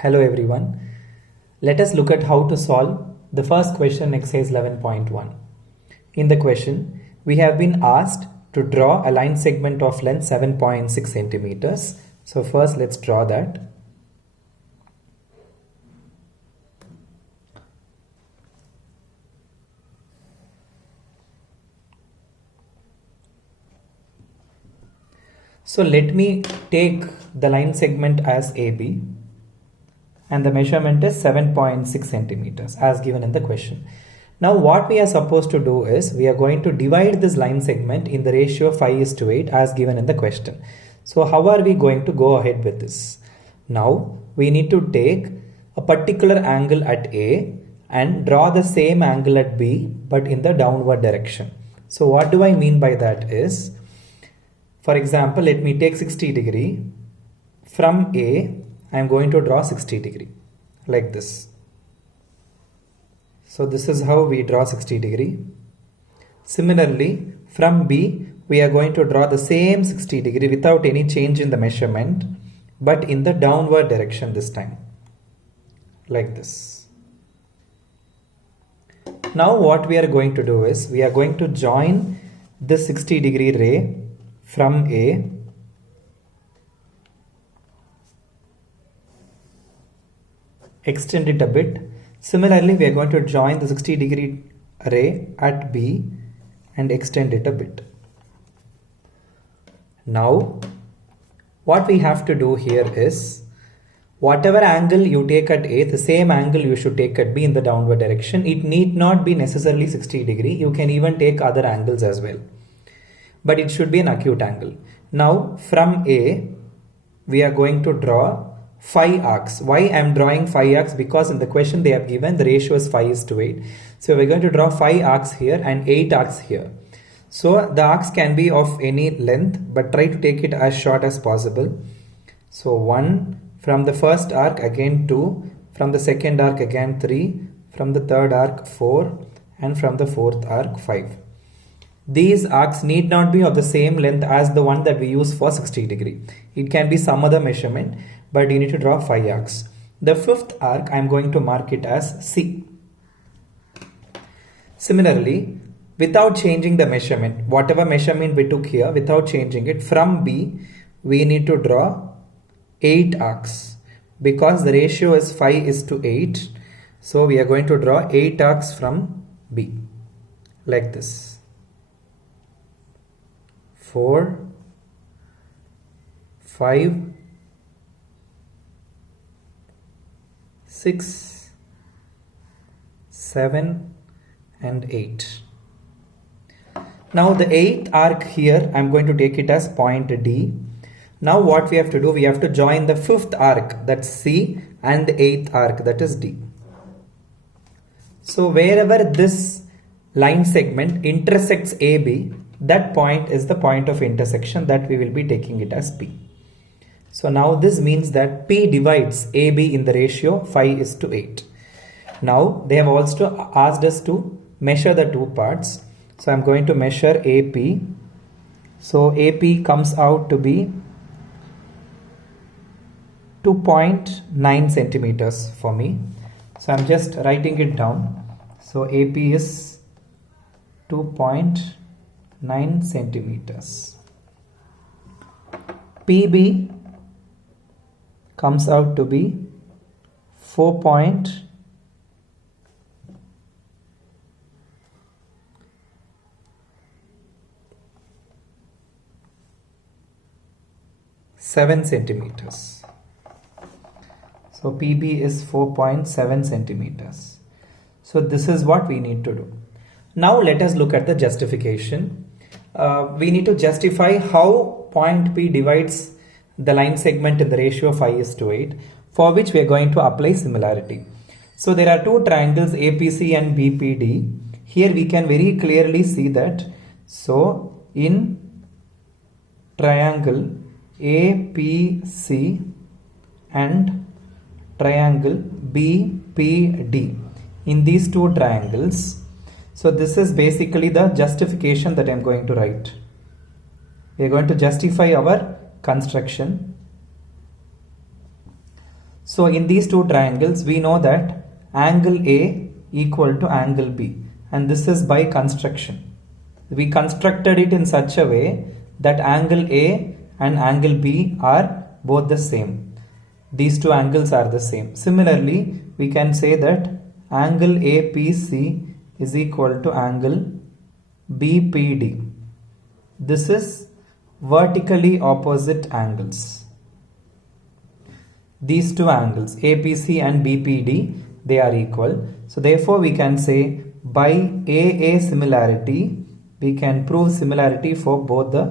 Hello everyone. Let us look at how to solve the first question in exercise 11.1. In the question, we have been asked to draw a line segment of length 7.6 centimeters. So first let's draw that. So let me take the line segment as AB and the measurement is 7.6 centimeters as given in the question. Now what we are supposed to do is we are going to divide this line segment in the ratio 5:8 as given in the question. So how are we going to go ahead with this? Now we need to take a particular angle at A and draw the same angle at B but in the downward direction. So what do I mean by that is, for example, let me take 60 degree. From A, I am going to draw 60 degree like this. So this is how we draw 60 degree. Similarly, from B, we are going to draw the same 60 degree without any change in the measurement, but in the downward direction this time, like this. Now what we are going to do is, we are going to join this 60 degree ray from A extend it a bit. Similarly, we are going to join the 60 degree ray at B and extend it a bit. Now, what we have to do here is, whatever angle you take at A, the same angle you should take at B in the downward direction. It need not be necessarily 60 degree. You can even take other angles as well. But it should be an acute angle. Now, from A, we are going to draw 5 arcs. Why I am drawing 5 arcs? Because in the question they have given the ratio is 5:8. So we're going to draw 5 arcs here and 8 arcs here. So the arcs can be of any length, but try to take it as short as possible. So 1, from the first arc again 2, from the second arc again 3, from the third arc 4, and from the fourth arc 5. These arcs need not be of the same length as the one that we use for 60 degree. It can be some other measurement, but you need to draw 5 arcs. The fifth arc, I am going to mark it as C. Similarly, without changing the measurement, whatever measurement we took here, without changing it, from B, we need to draw 8 arcs. Because the ratio is 5:8, so we are going to draw 8 arcs from B, like this. 4, 5, 6, 7, and 8. Now the 8th arc here, I am going to take it as point D. Now what we have to do, we have to join the 5th arc, that's C, and the 8th arc, that is D. So wherever this line segment intersects AB, that point is the point of intersection that we will be taking it as P. So now this means that P divides AB in the ratio 5:8. Now they have also asked us to measure the two parts. So I'm going to measure AP. So AP comes out to be 2.9 centimeters for me. So I'm just writing it down. So AP is 2.9 centimeters. PB comes out to be 4.7 centimeters. So PB is 4.7 centimeters. So this is what we need to do. Now let us look at the justification. We need to justify how point P divides the line segment in the ratio 5:8, for which we are going to apply similarity. So there are two triangles APC and BPD. Here we can very clearly see that. So in triangle APC and triangle BPD, in these two triangles, so this is basically the justification that I am going to write. We are going to justify our construction. So in these two triangles, we know that angle A equal to angle B, and this is by construction. We constructed it in such a way that angle A and angle B are both the same. These two angles are the same. Similarly, we can say that angle APC is equal to angle BPD. This is vertically opposite angles. These two angles APC and BPD, they are equal. So therefore we can say by AA similarity we can prove similarity for both the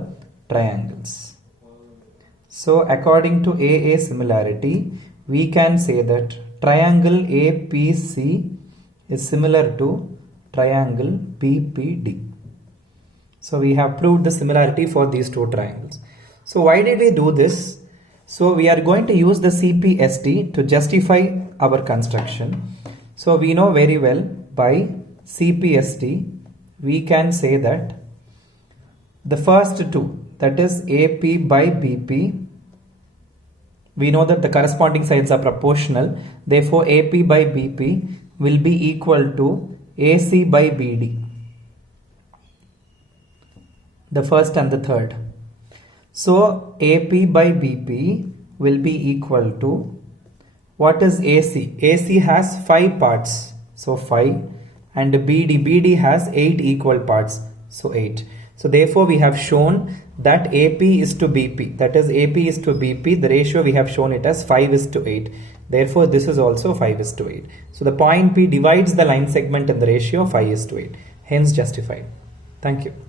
triangles. So according to AA similarity, we can say that triangle APC is similar to triangle BPD. So we have proved the similarity for these two triangles. So why did we do this? So we are going to use the CPST to justify our construction. So we know very well by CPST we can say that the first two, that is AP by BP, we know that the corresponding sides are proportional. Therefore AP by BP will be equal to AC by BD. The first and the third. So AP by BP will be equal to, what is AC? AC has 5 parts, so 5, and BD has 8 equal parts, so 8. So therefore we have shown that AP is to BP, that is AP is to BP, the ratio we have shown it as 5 is to 8. Therefore this is also 5 is to 8. So the point P divides the line segment in the ratio 5 is to 8, hence justified. Thank you.